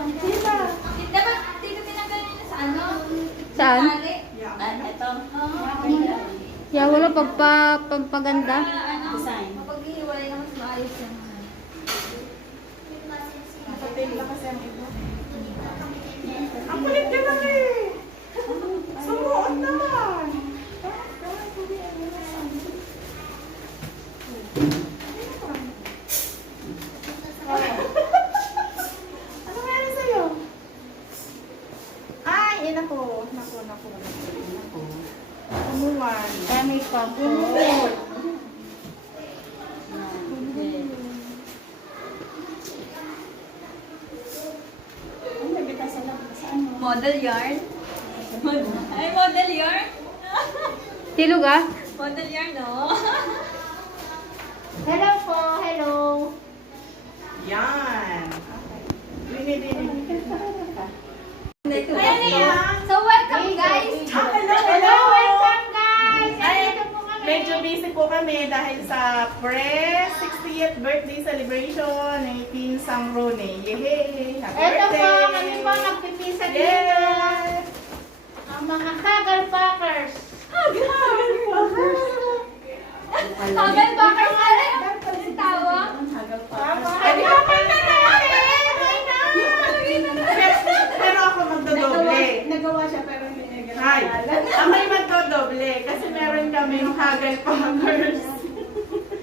Sita. Dapat dito tinanggal niyo sa ano? Saan? Tali. Ito. Yeah, wala pampaganda. Ano? Design. Kapag hihiwalay na mas maayos yan. Patil na kasi ang iba. Ang kulit ka na eh. Sumuot naman. Ano meron sa'yo? Ay, naku. Naku. Umuwan. Kami pa po. Model yarn? Ay, model yarn? Tilog ah. Model yarn, no? Hello po, hello. Yan. Dini. Ayan yan. So, welcome guys! Hello! Welcome guys! Ay, Dito po kami. medyo busy po kami dahil sa Press 60th birthday celebration ni Teen Sang Rone. Yay! Happy Ito birthday! po, kami po nagpipisa dito. Yay! Ang mga Hagal Packers. Hagal bakers pala yung tawag. Ay, di ba pala pero ako magdodoble. Nagawa siya pero hindi niya Hi! Ako'y magdodoble kasi meron kaming Hagal Packers.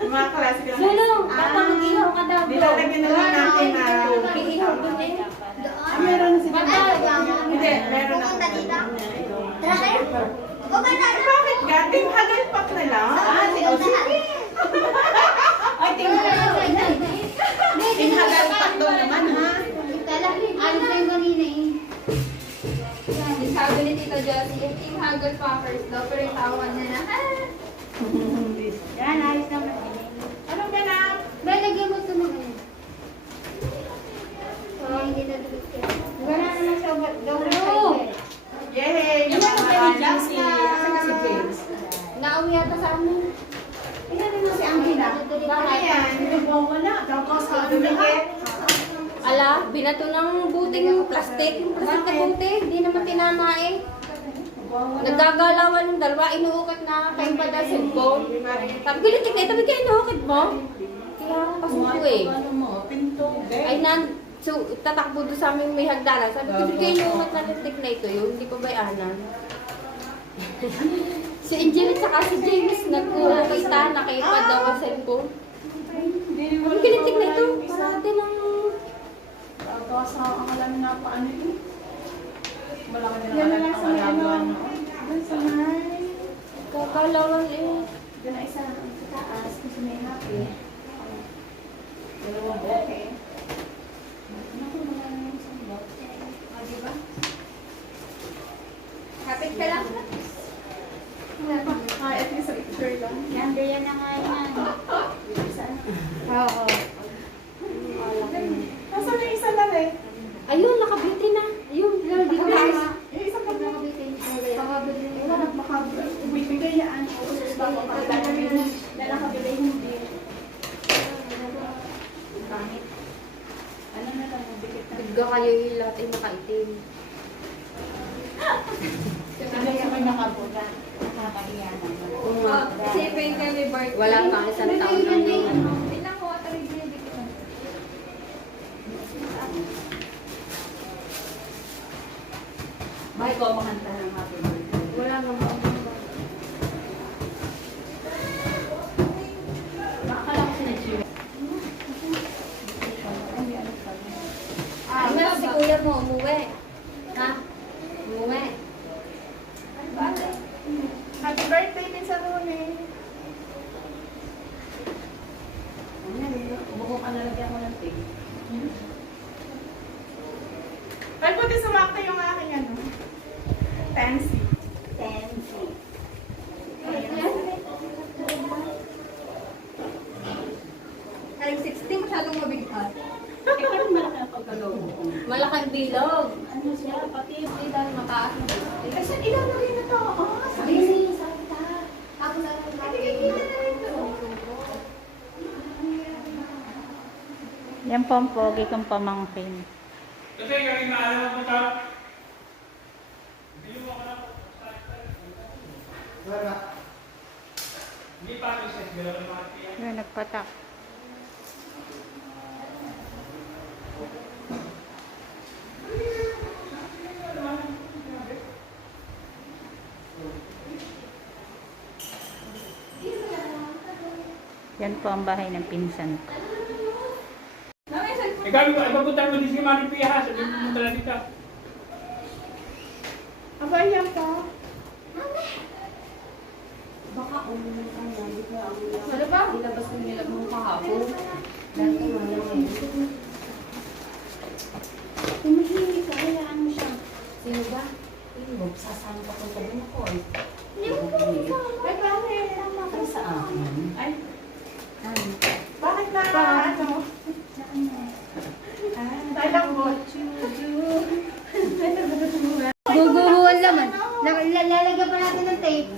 Yung mga klase ka Baka mag-ihaw ka daw. nilalagyan na lang natin na Mag-ihaw doon eh. meron na si hindi, meron na bakit ga? Team Hagal Pack na lang? Sige! Ay, tingnan mo. Team Hagal Pack daw naman ha? Sabi ni Tito Josie, yung Team Hagal Packers daw, pero yung tawan niya na, Yan, ayos naman. Anong ganap? May lagyan mo ito ng ano. So, hindi na dito. Wala naman siya. Double. Yay! Yung ano kay James, asan na si James? Nauwi yata sa amin. Ina naman si Angela. Ano yan? Nagwawala. Tapos Dumikit? Ala, binato ng buting plastic. Plastic na buti. Hindi naman tinama eh. Nagagalawan ng dalawa. Inuukit na kayo pa dahil cellphone. Sabi ko, litik na ito. Bigyan inuukit mo. Kaya pasuko eh. ano mo, pinto. Ay so, tatakbo doon sa aming may hagdanan. Sabi ko, bigyan inuukit na litik na ito yun. Hindi ko bayanan. Si Angel at saka si James nagkukita. Nakipad daw ang cellphone. Sabi ko, litik na ito. Parate ng... Tapos ang alam nga pa ano yun. Malaki na Yan na lang lang sa may ano. ang Doon sa may... Kakalawan eh. Doon na isa sa taas kasi may happy. Dalawang bote. Naku, wala na yung isang bote. o diba? Kapit ka lang. Ay, at least picture lang. Nandiyan na nga yan. Oo. Nasaan na isa na rin? Ayun, nakabiti na. Ayun, dito guys. Yung isa pa na. Nakabiti na. Wala, baka bibigay niya ano. Nakakabili hindi. Pangit. Ano na lang, dikit na. Bigga kayo yung lahat ay nakaitim. Ano sa may nakabuga? Nakakahiya naman. Oo nga. Isipin ka may birthday. Wala pang isang taon lang yun. Tingnan ko, at rin dinidikit mo. May ko makanta ng happy birthday. Wala naman. Nakakala ko sinag-share. Ano na si kuya mo, umuwi. Ha? Umuwi. Happy birthday din sa Rune. Buko ka nalagyan mo ng tig. Ay, buti sumakto yung aking ano. Fancy. Haring 60, masyadong mabigat. Eh, parang malaki ang pagkaloob ko. Malaking bilog. Ano siya, pati Hindi dahil mataas na. Kasi ilalagay na to. Oh, Ay, salita. Tapos ano Yan po ang pogi kong pamangkin. Kasi Yan, nagpatak. Yan po ang bahay ng pinsan ko. Ikaw, ipapunta mo din si Mami Pia ha. Sabi mo tala dito. Aba, yan po. Ano ba? Nilabas ko nila mo kahapon. Tumahimik ka, hayaan mo siya. Sino ba? Ilog, sasama pa kung tabi mo ko eh. Hindi mo po ito. Ay, bakit? Ay, sa akin. Ay, Ay, bakit na? Ano? Dahil ang Guguhuan naman. Lalagyan pa natin ng tape.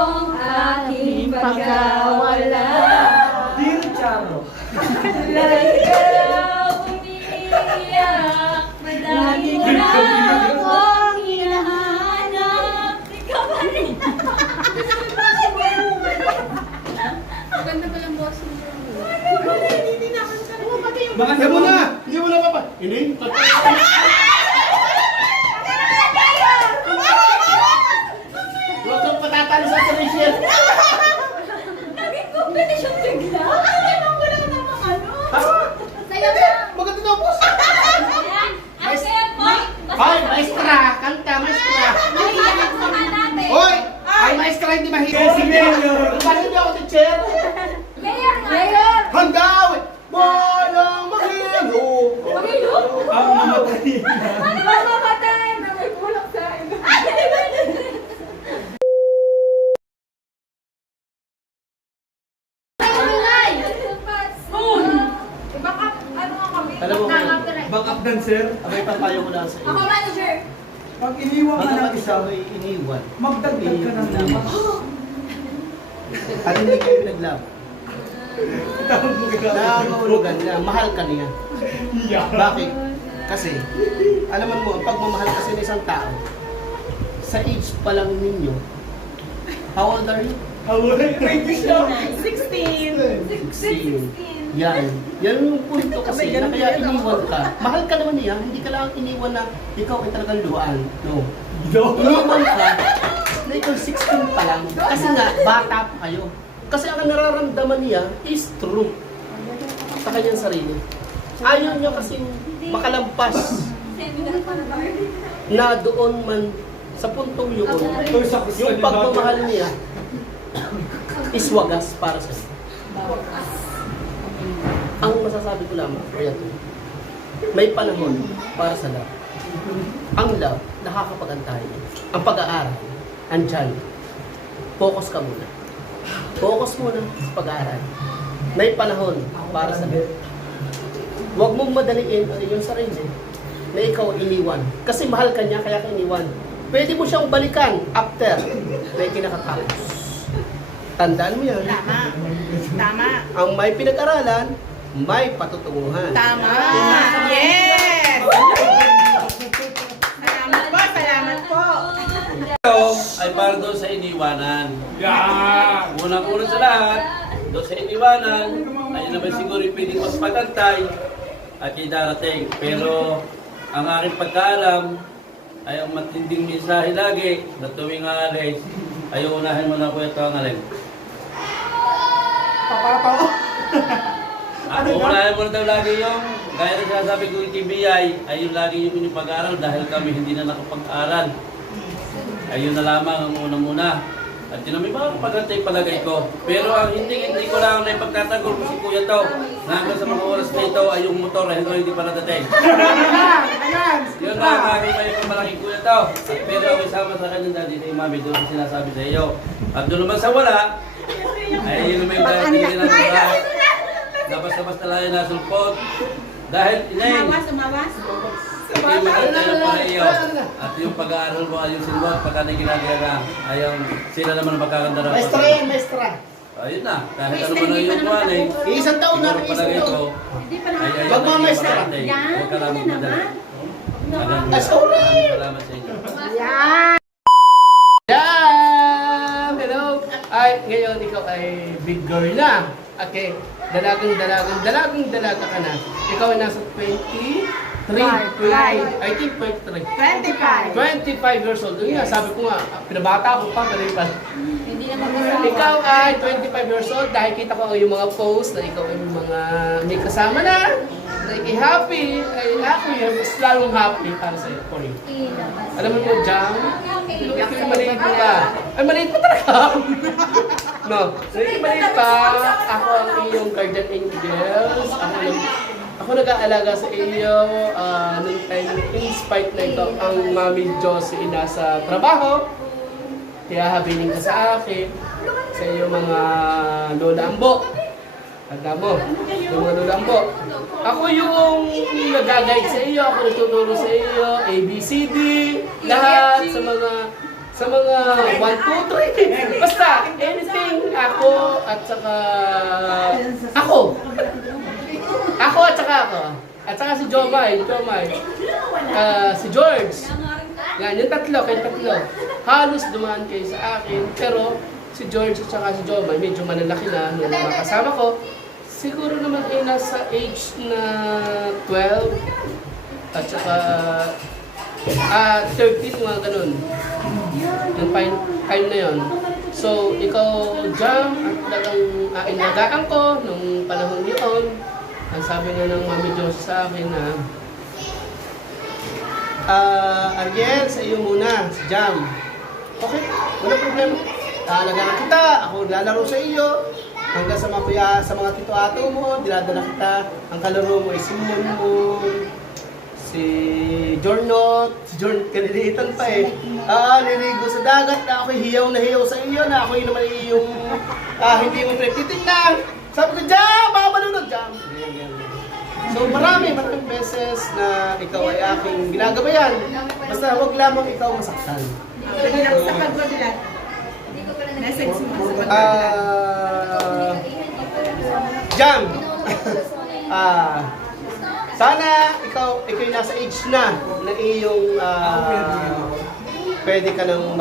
Ang aking pagkawala. Dear Charo. Lagi ka raw umiiyak. Lagi ka na akong hinahanap. Ikaw pa rin. Maganda pa lang boss mo. Hindi mo na! Hindi mo na papa! Hindi? Huwag kang patatalo sa Rachel! Naging competition bigla. Sayo na! Maganda na boss! Ang kaya po. Hoy, maestra! Kanta, maestra! Mahihayin sa mga natin. Hoy! Ay, maestra, hindi mahilig! Si Mayor! Bakit hindi ako teacher? Mayor nga. Mayor. Handa! Walang mahilo! Mahilo? Ang mamatay. Ano ba mamatay? May kulang sa akin. Alam mo, back-up dancer, abay papayo ko lang sa iyo. Ako manager. Pag iniwan ka Baka ng mag isa, isa ay iniwan. magdagdag ka ng naman. At hindi kayo pinaglaban. Nangangahulugan na mahal ka niya. Bakit? Kasi, alam mo, ang pagmamahal kasi ng isang tao, sa age pa lang ninyo, how old are you? 16. 16. Yan. Yan yung punto kasi na kaya iniwan ka. Mahal ka naman niya, hindi ka lang iniwan na ikaw ay talagang luwaan. No. Iniwan ka na ikaw 16 pa lang. Kasi nga, bata pa kayo. Kasi ang nararamdaman niya is true sa kanyang sarili. Ayaw niya kasi makalampas na doon man sa puntong yun, yung pagmamahal niya is wagas para sa iyo. Ang masasabi ko lamang, kaya may panahon para sa love. Ang love, nakakapag-antay. Ang pag-aaral, andyan. Focus ka muna. Focus muna sa pag-aaral. May panahon para sa love. Huwag mong madaliin ang iyong sarili na ikaw iniwan. Kasi mahal ka niya, kaya ka iniwan. Pwede mo siyang balikan after na kinakatapos. Tandaan mo yan. Tama. Tama. Ang may pinag-aralan, may patutunguhan. Tama. Yes! Salamat po, salamat po. Ito ay para doon sa iniwanan. Yan. Unang-una sa lahat, doon sa iniwanan, ayun naman siguro yung pwedeng mas pagantay at yung darating. Pero ang aking pagkaalam ay ang matinding mensahe lagi na tuwing alis, ay unahin mo na po ito ang alin. Papataw. At unahin mo na daw lagi yung, gaya na sinasabi ko yung TBI, ay yung lagi yung inyong pag-aaral dahil kami hindi na nakapag-aral. Ayun na lamang ang una-muna. At yun na may mga pagantay palagay ko. Pero ang hindi ko lang na ipagtatagol ko si Kuya to. Na hanggang sa mga oras na ito ay yung motor ay hindi pa nadating. Yun lang ang aking may pamalaking Kuya to. At pero ako isama sa kanyang daddy na yung mami doon ang sinasabi sa iyo. At doon naman sa wala, ay yun naman yung dating din ang wala. Labas-labas na lang yung nasulpot. Dahil inayin. Hindi magantay ng mga iyo. At yung pag-aaral mo, ayusin mo at pagka na ginagawa ayun, sila naman ang magkaganda ng Maestra yan, maestra. Ayun na, kahit ano man ang iyong kuhan eh. Isang taon na, Siguro isang palagay taon. ko, ay ayun Wag na mo, yung maestra. pagkatay. Huwag ka lamang madali. Ah, sorry. Maraming salamat sa inyo. Yan! Hello! Ay, ngayon ikaw ay big girl na. Okay, dalaga ka na. Ikaw ay nasa 23, I think 23. 25. 25 years old. Yun nga, sabi ko nga, pinabata ko pa, mali pa. Hindi na mag-asawa. Ikaw ay 25 years old dahil kita ko yung mga post na ikaw ay mga may kasama na. Like, happy, mas lalong happy para sa'yo, for you. Alam mo mo, Jam, ikaw maliit mo ka. Ay, maliit mo talaga. No, so maliit pa, ako ang iyong guardian angels. Ako nag-aalaga sa iyo nung time, in spite na ito, ang Mami Josie nasa trabaho. Kaya habiling ka sa akin, sa iyo mga lola ambo. Tanda mo, yung mga lola ambo. Ako yung nag-guide sa iyo, ako nagtuturo sa iyo, ABCD, lahat sa mga Sa mga 1, 2, 3. Basta, anything, ako at saka... Ako! Ako at saka ako. At saka si Jomay. Si George. Yan, yung tatlo, kayo tatlo. Halos dumaan kayo sa akin. Pero si George at saka si Jomay, medyo malalaki na nung makasama ko. Siguro naman ay nasa age na 12 at saka 13, mga ganun. Yung time na yon. So, ikaw, Jam, at talagang inagaan ko nung panahon yun. Ang sabi nga ng Mami Diyos sa akin na, Ariel, sa iyo muna, si Jam. Okay, wala problema. Alagaan kita, ako lalaro sa iyo. Hanggang sa mga tito-ato mo, dinadala kita. Ang kalaro mo ay si Monmon, si Jornot, si Jorn, kanilitan pa eh. Niligo sa dagat na ako'y hiyaw na hiyaw sa iyo, na ako'y naman iyong hindi mo pinagtitignan. Sabi ko, Jam, baka malunod, Jam. So maraming beses na ikaw ay aking ginagabayan. Basta huwag lamang ikaw masaktan. Sa pagbabilat. Message mo sa Jam! Sana ikaw nasa age na iyong pwede ka nang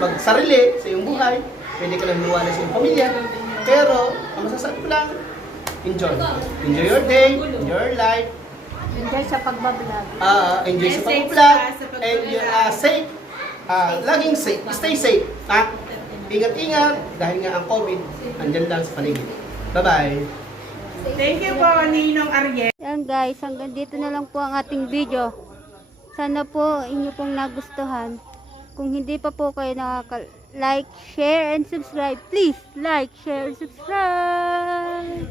magsarili sa iyong buhay, pwede ka nang luwalay sa iyong pamilya, pero ang masasabi ko lang, enjoy. Enjoy your day, enjoy your life. Enjoy sa pagbablog. Enjoy sa pag-vlog, and you're safe. Laging safe, stay safe. Ingat-ingat, dahil nga ang COVID, andyan lang sa paligid. Bye-bye! Thank you po, Ninong Ariel. Yan guys, hanggang dito na lang po ang ating video. Sana po inyo pong nagustuhan. Kung hindi pa po kayo nakaka-like, share, and subscribe, please like, share, and subscribe!